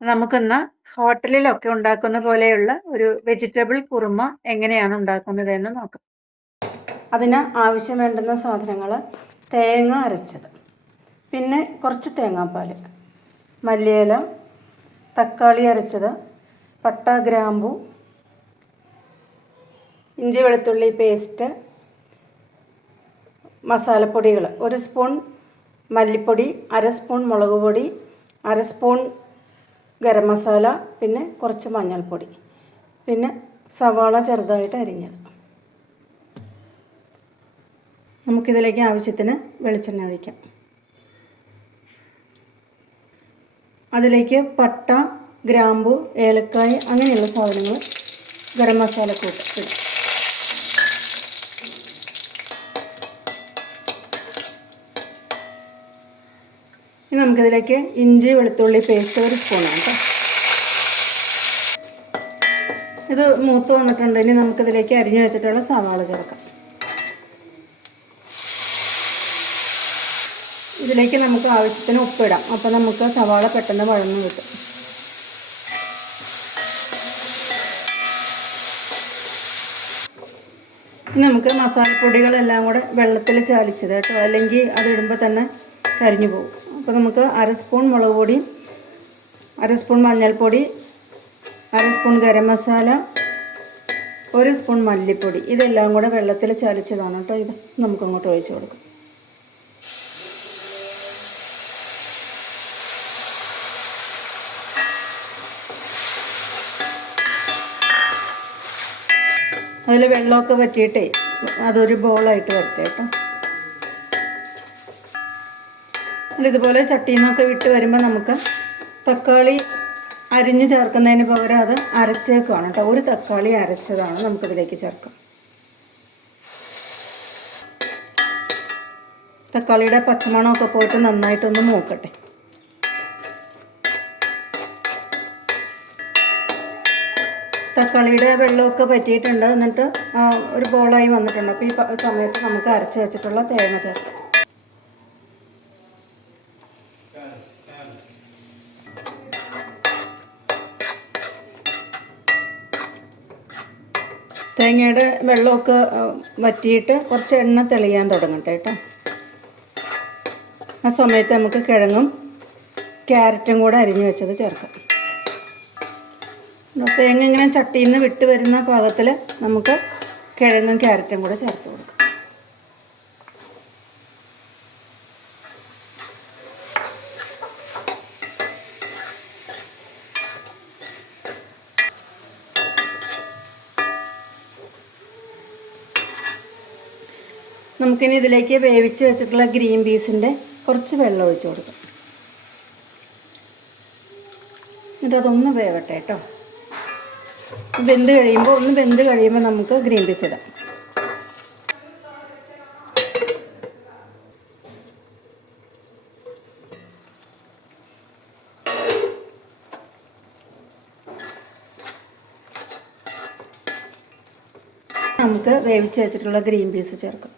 നമുക്കിന്ന് ഹോട്ടലിലൊക്കെ ഉണ്ടാക്കുന്ന പോലെയുള്ള ഒരു വെജിറ്റബിൾ കുറുമ എങ്ങനെയാണ് ഉണ്ടാക്കുന്നതെന്ന് നോക്കാം. അതിന് ആവശ്യം വേണ്ടുന്ന സാധനങ്ങൾ: തേങ്ങ അരച്ചത്, പിന്നെ കുറച്ച് തേങ്ങാപ്പാൽ, മല്ലിയില, തക്കാളി അരച്ചത്, പട്ട, ഗ്രാമ്പു, ഇഞ്ചി വെളുത്തുള്ളി പേസ്റ്റ്, മസാലപ്പൊടികൾ: 1 സ്പൂൺ മല്ലിപ്പൊടി, 1/2 സ്പൂൺ മുളക് പൊടി, 1/2 സ്പൂൺ ഗരം മസാല, പിന്നെ കുറച്ച് മഞ്ഞൾപ്പൊടി, പിന്നെ സവാള ചെറുതായിട്ട് അരിഞ്ഞത്. നമുക്കിതിലേക്ക് ആവശ്യത്തിന് വെളിച്ചെണ്ണ ഒഴിക്കാം. അതിലേക്ക് പട്ട, ഗ്രാമ്പു, ഏലക്കായ അങ്ങനെയുള്ള സാധനങ്ങൾ, ഗരം മസാല കൂട്ട് ഇടും. ഇനി നമുക്കിതിലേക്ക് ഇഞ്ചി വെളുത്തുള്ളി പേസ്റ്റ് 1 സ്പൂണാണ് കേട്ടോ. ഇത് മൂത്ത് വന്നിട്ടുണ്ട്. ഇനി നമുക്കിതിലേക്ക് അരിഞ്ഞു വെച്ചിട്ടുള്ള സവാള ചേർക്കാം. ഇതിലേക്ക് നമുക്ക് ആവശ്യത്തിന് ഉപ്പിടാം. അപ്പോൾ നമുക്ക് സവാള പെട്ടെന്ന് വഴന്ന് കിട്ടും. ഇനി നമുക്ക് മസാലപ്പൊടികളെല്ലാം കൂടെ വെള്ളത്തിൽ ചാലിച്ചത് കേട്ടോ, അല്ലെങ്കിൽ അതിടുമ്പോൾ തന്നെ കരിഞ്ഞു പോകും. അപ്പോൾ നമുക്ക് 1/2 സ്പൂൺ മുളക് പൊടി, 1/2 സ്പൂൺ മഞ്ഞൾപ്പൊടി, 1/2 സ്പൂൺ ഗരം മസാല, 1 സ്പൂൺ മല്ലിപ്പൊടി, ഇതെല്ലാം കൂടെ വെള്ളത്തിൽ ചാലിച്ചതാണ് കേട്ടോ. ഇത് നമുക്കങ്ങോട്ട് ഒഴിച്ച് കൊടുക്കാം. അതിൽ വെള്ളമൊക്കെ വറ്റിയിട്ടേ അതൊരു ബോളായിട്ട് വരട്ടെ കേട്ടോ. ഇതുപോലെ ചട്ടിയിൽ നിന്നൊക്കെ വിട്ട് വരുമ്പോൾ നമുക്ക് തക്കാളി അരിഞ്ഞ് ചേർക്കുന്നതിന് പകരം അത് അരച്ചേക്കാണ് കേട്ടോ. 1 തക്കാളി അരച്ചതാണ് നമുക്കിതിലേക്ക് ചേർക്കാം. തക്കാളിയുടെ പച്ചമണമൊക്കെ പോയിട്ട് നന്നായിട്ടൊന്ന് മൂക്കട്ടെ. തക്കാളിയുടെ വെള്ളമൊക്കെ പറ്റിയിട്ടുണ്ട്. എന്നിട്ട് ഒരു ബോളായി വന്നിട്ടുണ്ട്. അപ്പോൾ ഈ സമയത്ത് നമുക്ക് അരച്ച് വെച്ചിട്ടുള്ള തേങ്ങ ചേർക്കാം. തേങ്ങയുടെ വെള്ളമൊക്കെ വറ്റിയിട്ട് കുറച്ച് എണ്ണ തെളിയാൻ തുടങ്ങട്ടെ കേട്ടോ. ആ സമയത്ത് നമുക്ക് കിഴങ്ങും ക്യാരറ്റും കൂടെ അരിഞ്ഞു വെച്ചത് ചേർക്കാം. തേങ്ങ ഇങ്ങനെ ചട്ടിയിൽ നിന്ന് വിട്ട് വരുന്ന പാകത്തിൽ നമുക്ക് കിഴങ്ങും ക്യാരറ്റും കൂടെ ചേർത്ത് കൊടുക്കാം. നമുക്കിനി ഇതിലേക്ക് വേവിച്ച് വെച്ചിട്ടുള്ള ഗ്രീൻ പീസിൻ്റെ കുറച്ച് വെള്ളം ഒഴിച്ച് കൊടുക്കാം. എന്നിട്ട് അതൊന്ന് വേവട്ടെ കേട്ടോ. വെന്ത് കഴിയുമ്പോൾ നമുക്ക് ഗ്രീൻ പീസ് ഇടാം. നമുക്ക് വേവിച്ച് വെച്ചിട്ടുള്ള ഗ്രീൻ പീസ് ചേർക്കാം.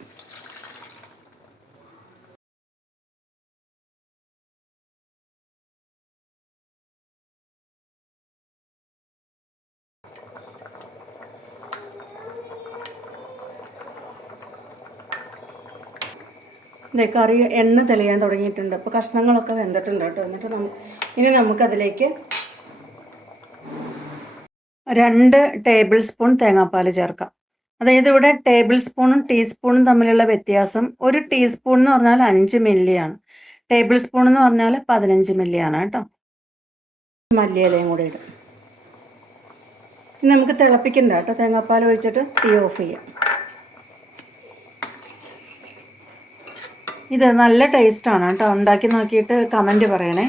കറി എണ്ണ തെളിയാൻ തുടങ്ങിയിട്ടുണ്ട്. അപ്പോൾ കഷ്ണങ്ങളൊക്കെ വെന്തിട്ടുണ്ട് കേട്ടോ. എന്നിട്ട് ഇനി നമുക്കതിലേക്ക് 2 ടേബിൾ സ്പൂൺ തേങ്ങാപ്പാൽ ചേർക്കാം. അതായത് ഇവിടെ ടേബിൾ സ്പൂണും ടീസ്പൂണും തമ്മിലുള്ള വ്യത്യാസം, 1 ടീസ്പൂൺ എന്ന് പറഞ്ഞാൽ 5 മില്ലിയാണ്, ടേബിൾ സ്പൂൺ എന്ന് പറഞ്ഞാൽ 15 മില്ലിയാണ് കേട്ടോ. മല്ലിയിലയും കൂടെ ഇടും. ഇനി നമുക്ക് തിളപ്പിക്കണ്ട കേട്ടോ. തേങ്ങാപ്പാൽ ഒഴിച്ചിട്ട് തീ ഓഫ് ചെയ്യാം. ഇത് നല്ല ടേസ്റ്റാണ് കേട്ടോ. ഉണ്ടാക്കി നോക്കിയിട്ട് കമൻറ്റ് പറയണേ.